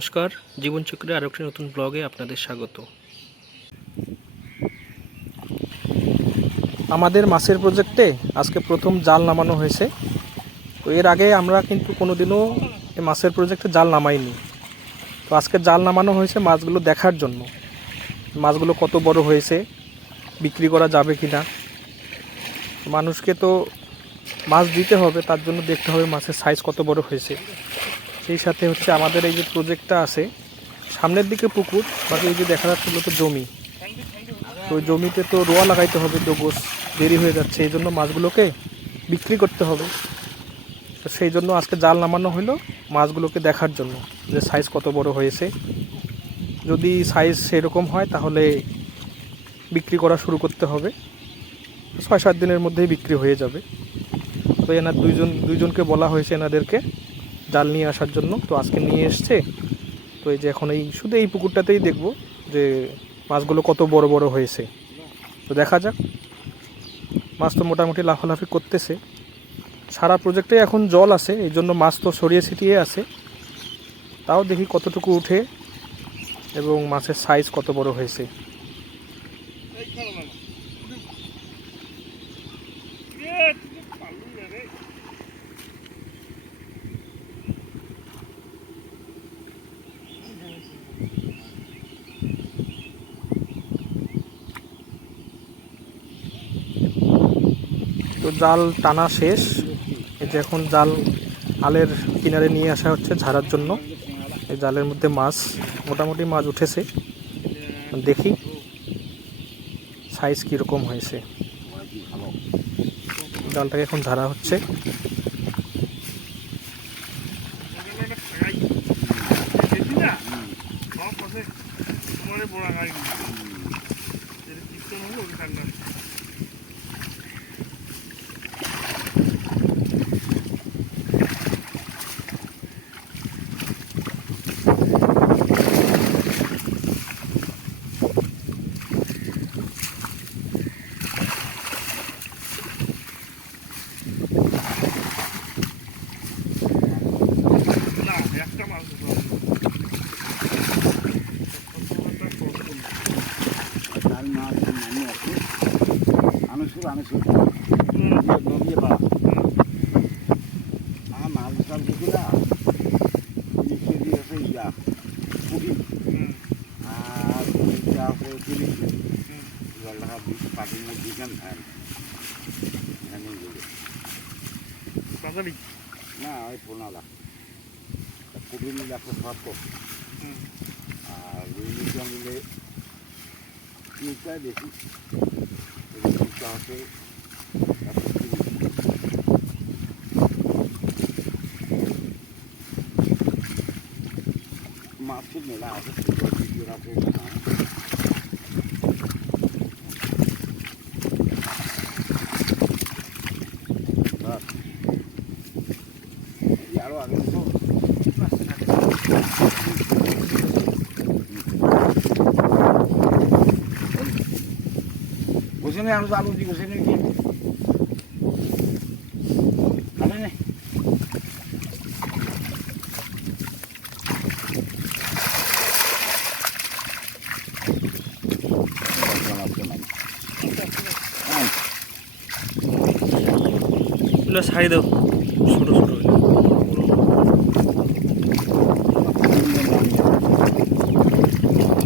নমস্কার, জীবনচক্রের আরও একটি নতুন ব্লগে আপনাদের স্বাগত। আমাদের মাছের প্রজেক্টে আজকে প্রথম জাল নামানো হয়েছে। তো এর আগে আমরা কিন্তু কোনোদিনও এই মাছের প্রজেক্টে জাল নামাইনি। তো আজকে জাল নামানো হয়েছে মাছগুলো দেখার জন্য, মাছগুলো কত বড় হয়েছে, বিক্রি করা যাবে কি না। মানুষকে তো মাছ দিতে হবে, তার জন্য দেখতে হবে মাছের সাইজ কত বড় হয়েছে। সেই সাথে হচ্ছে আমাদের এই যে প্রজেক্টটা আছে, সামনের দিকে পুকুর, বাকি এই যে দেখা যাচ্ছে তো জমি। তো ওই জমিতে তো রোয়া লাগাইতে হবে, তো গোছ দেরি হয়ে যাচ্ছে, এই জন্য মাছগুলোকে বিক্রি করতে হবে। তো সেই জন্য আজকে জাল নামানো হলো মাছগুলোকে দেখার জন্য যে সাইজ কত বড় হয়েছে। যদি সাইজ সেরকম হয় তাহলে বিক্রি করা শুরু করতে হবে। 6-7 দিনের মধ্যেই বিক্রি হয়ে যাবে। তো এনার দুইজনকে বলা হয়েছে এনাদেরকে জাল নিয়ে আসার জন্য। তো আজকে নিয়ে এসছে। তো এই যে এখন শুধু এই পুকুরটাতেই দেখব যে মাছগুলো কত বড় বড় হয়েছে। তো দেখা যাক। মাছ তো মোটামুটি লাফালাফি করতেছে। সারা প্রজেক্টে এখন জল আছে, এই জন্য মাছ তো ছড়িয়ে ছিটিয়ে আছে। তাও দেখি কতটুকু উঠে এবং মাছের সাইজ কত বড় হয়েছে। তো জাল টানা শেষ। এই যে এখন জাল আলের কিনারে নিয়ে আসা হচ্ছে ঝাড়ার জন্য। এই জালের মধ্যে মাছ, মোটামুটি মাছ উঠেছে। দেখি সাইজ কীরকম হয়েছে। জালটাকে এখন ঝাড়া হচ্ছে। না ওই পোনালা কুড়ি মিলে 170 আর রুইটা মিলে বেশি হচ্ছে মাছের মেলা আছে আছে আরো আগে তো বসে নেই, আরো আলু দিয়ে বসে নেই কি খালে নেই। ছাড়ি দাও, ছোটো ছোটো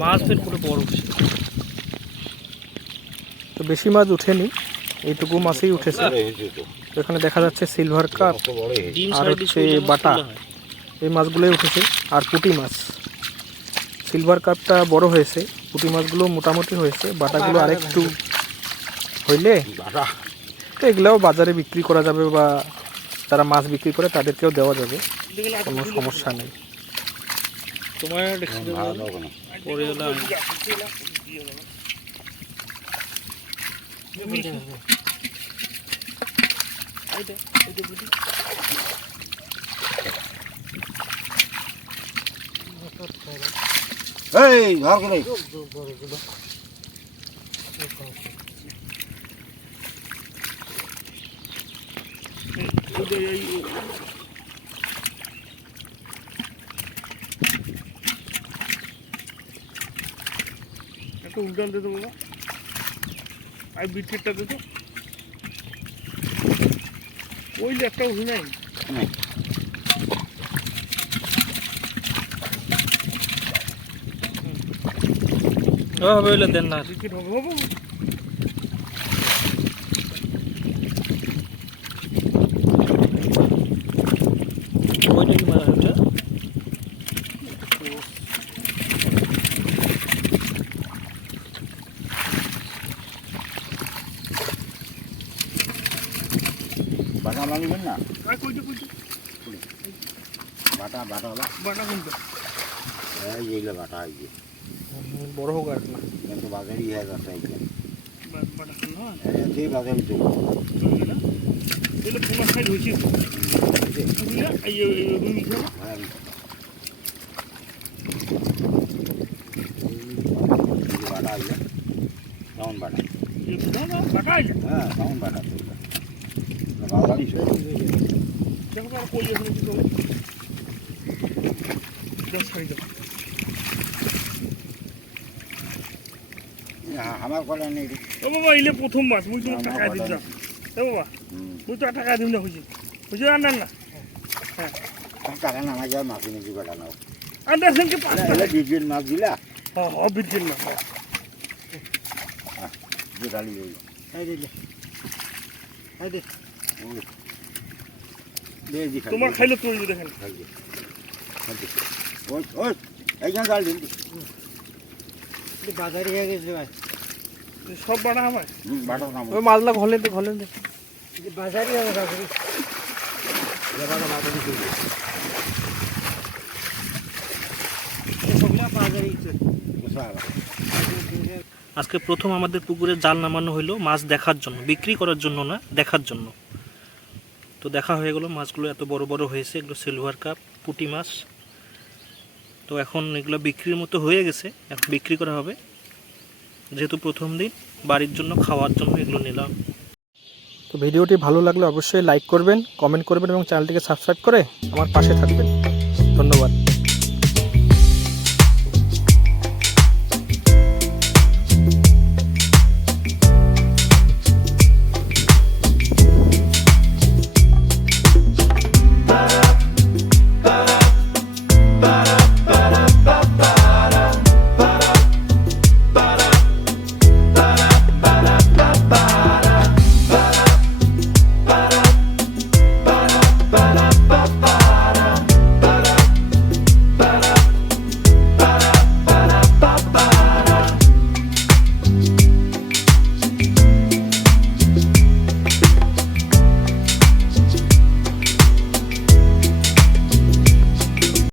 মাছ ফের পুরো বড় উঠছে। তো বেশি মাছ উঠেনি, এইটুকু মাছই উঠেছে। তো এখানে দেখা যাচ্ছে সিলভার কাপ আর হচ্ছে বাটা, এই মাছগুলোই উঠেছে। আর পুঁটি মাছ, সিলভার কাপটা বড় হয়েছে, পুঁটি মাছগুলো মোটামুটি হয়েছে, বাটাগুলো আরেকটু হইলে তো এগুলাও বাজারে বিক্রি করা যাবে বা যারা মাছ বিক্রি করে তাদেরকেও দেওয়া যাবে, কোনো সমস্যা নেই। এই ধর করে উল্টান দে তো বাবা আর বিটকেটটা দে তো ওই যে একটা উঠি নাই নাই। হবে হইলে দেন না বিটকেট হবে হবে ওইটা কি মারা হচ্ছে বাটা লাগিবেন না আর কইতে কইতে বাটা বাটাওয়ালা বাটা কোনটা এই যেগুলো বাটা এই যে বড় হোক আর না কিন্তু বাজারই হয়ে যাচ্ছে এই যে বাটা কোন না সেই বাজারই তো এলে পুরো সাইড হইছে পুরিয়া এই রুই মিঠা হ্যাঁ বাটা আইলে কেমন বাটা এই না বাটা আইছে হ্যাঁ কেমন বাটা বাজারই দেখো আর কই আছে কি করে দশ সাইড আমার কলে নেই ও বাবা ইলে প্রথম মাছ মুই তো টাকা দিম না এ বাবা মুই তো টাকা দিম না হইছে হইছে না না টাকা না আমার যাও মাছ নিয়ে বাটা নাও আন্দাজ থেকে পাঁচ এলে বিজুন মাছ দিলা হ্যাঁ হ্যাঁ বিটকেট না যে ডালি ওই এই দে এই দে ওই দে জি তোমার খাইলে তুমি দেখেন ওই ওই এইখান ডাল দিন বাজারে হয়ে গেছে ভাই সব বাটা আমার বাটা নাম ওই মাছলা ঘলে দে বাজারে হবে বাজারে বাজারে আজকে প্রথম আমাদের পুকুরে জাল নামানো হলো মাছ দেখার জন্য বিক্রি করার জন্য না দেখার জন্য তো দেখা হয়ে গেল মাছগুলো এত বড় বড় হয়েছে এগুলো সিলভার কাপ পুঁটি মাছ তো এখন এগুলো বিক্রির মতো হয়ে গেছে এখন বিক্রি করা হবে যেহেতু প্রথম দিন বাড়ির জন্য খাওয়ার জন্য এগুলো নিলাম তো ভিডিওটি ভালো লাগলে অবশ্যই লাইক করবেন কমেন্ট করবেন এবং চ্যানেলটিকে সাবস্ক্রাইব করে আমার পাশে থাকবেন ধন্যবাদ।